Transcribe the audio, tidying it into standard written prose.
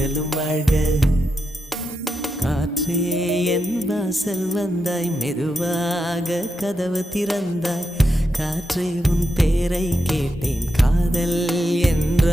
காதலும் வாழ்க. காற்றே என் வாசல் வந்தாய், மெதுவாக கதவு திறந்தாய். காற்றே உன் பேரை கேட்டேன், காதல் என்ற